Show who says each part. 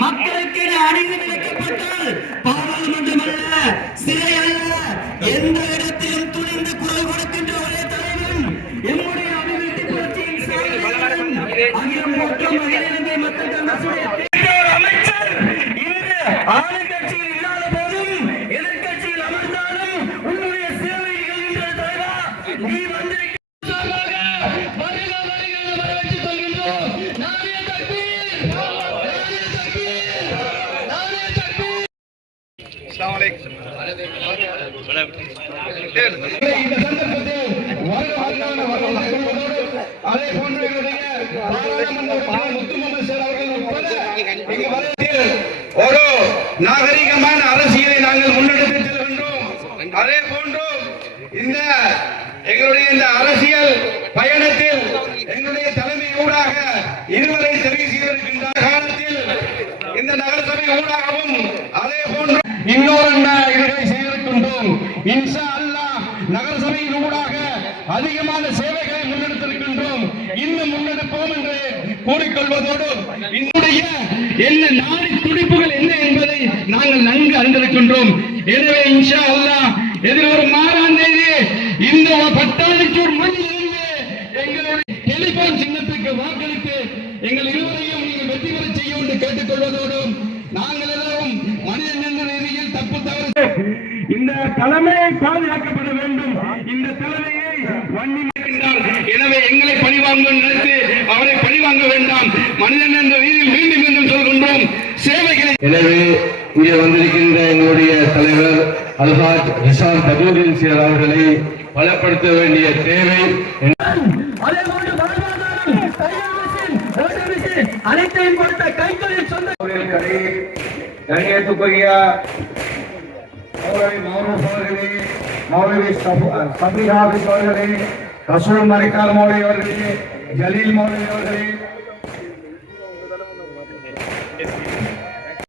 Speaker 1: மக்களுக்கு அணிந்து விளக்கப்பட்டால் அல்ல சிறை அல்ல எந்த இடத்திலும் துணிந்து குரல் கொடுக்கின்ற ஒரே தலைவன் எம்முடைய அபிவிருத்தி புரட்சியின் சாதனையாளன், அகிலம் மொத்தம் அகிலிருந்து அமைச்சர் இன்று ஆளுங்கட்சியில் இல்லாத போதும் அமர்ந்தாலும் உன்னுடைய சேவை தலைவா நீ வந்திருக்க
Speaker 2: இந்த சந்தர்ப்பத்தில் அதே போன்ற முத்து முகமது சேர் அவர்கள் ஒரு நாகரிகமான அரசியலை நாங்கள் முன்னெடுத்து செல்கின்றோம். அதே போன்று இந்த எங்களுடைய இந்த அரசியல் பயணத்தில் எங்களுடைய தலைமை ஊடாக இருவரை தெரிவு செய்திருக்கின்ற காலத்தில் இந்த நகரசபை ஊடாகவும் அதே போன்று இன்னொரு இதுகளை செய்திருக்கின்றோம். இன்ஷா அல்லாஹ் நகரசபையின் அதிகமான சேவைகளை முன்னெடுத்திருக்கின்றோம். இன்னும் முன்னெடுப்போம் என்று கூறிக்கொள்வதோடு என்னுடைய என்ன நாடி துடிப்புகள் என்ன என்பதை நாங்கள் நன்கு அறிந்திருக்கின்றோம். எனவே இன்ஷா அல்லா எதிர்வரும் மாறாம் தேதி இந்த பட்டாளிச்சூர் மண்ணிலிருந்து எங்களுடைய டெலிபோன் சின்னத்துக்கு வாக்களித்து எங்கள் இருவரையும் நீங்கள் வெற்றி பெற செய்ய என்று கேட்டுக்கொள்வதோடு நாங்கள் எல்லோரும் மனிதன் என்ற ரீதியில் தப்பு தவறு இந்த தலைமை பாதுகாக்கப்பட வேண்டும். இந்த தலைமையை வன்னி மறைக்கின்றார். எனவே எங்களை பழிவாங்க நினைத்து அவரை பழிவாங்க வேண்டாம் மனிதன் என்ற ரீதியில் மீண்டும் மீண்டும் சொல்கின்றோம் சேவைகளை எனவே இங்கே வந்திருக்கின்ற எங்களுடைய தலைவர் அல்ஹாஜ் ரிஷான் தஜூதீன் சியர் அவர்களை பலப்படுத்த வேண்டிய தேவை
Speaker 1: அனைத்தையும் கொடுத்த கைத்தொழில் சொந்த
Speaker 2: கண்ணியத்துக்குரிய மௌலவி மௌரூப் मौलवी सफी हाफिज ಅವರಿಗೆ ರಸೂಲ್ ಮರಿಕಾಲ್ ಮೌಲವಿ ಅವರಿಗೆ ಜಲೀಲ್ ಮೌಲವಿ ಅವರಿಗೆ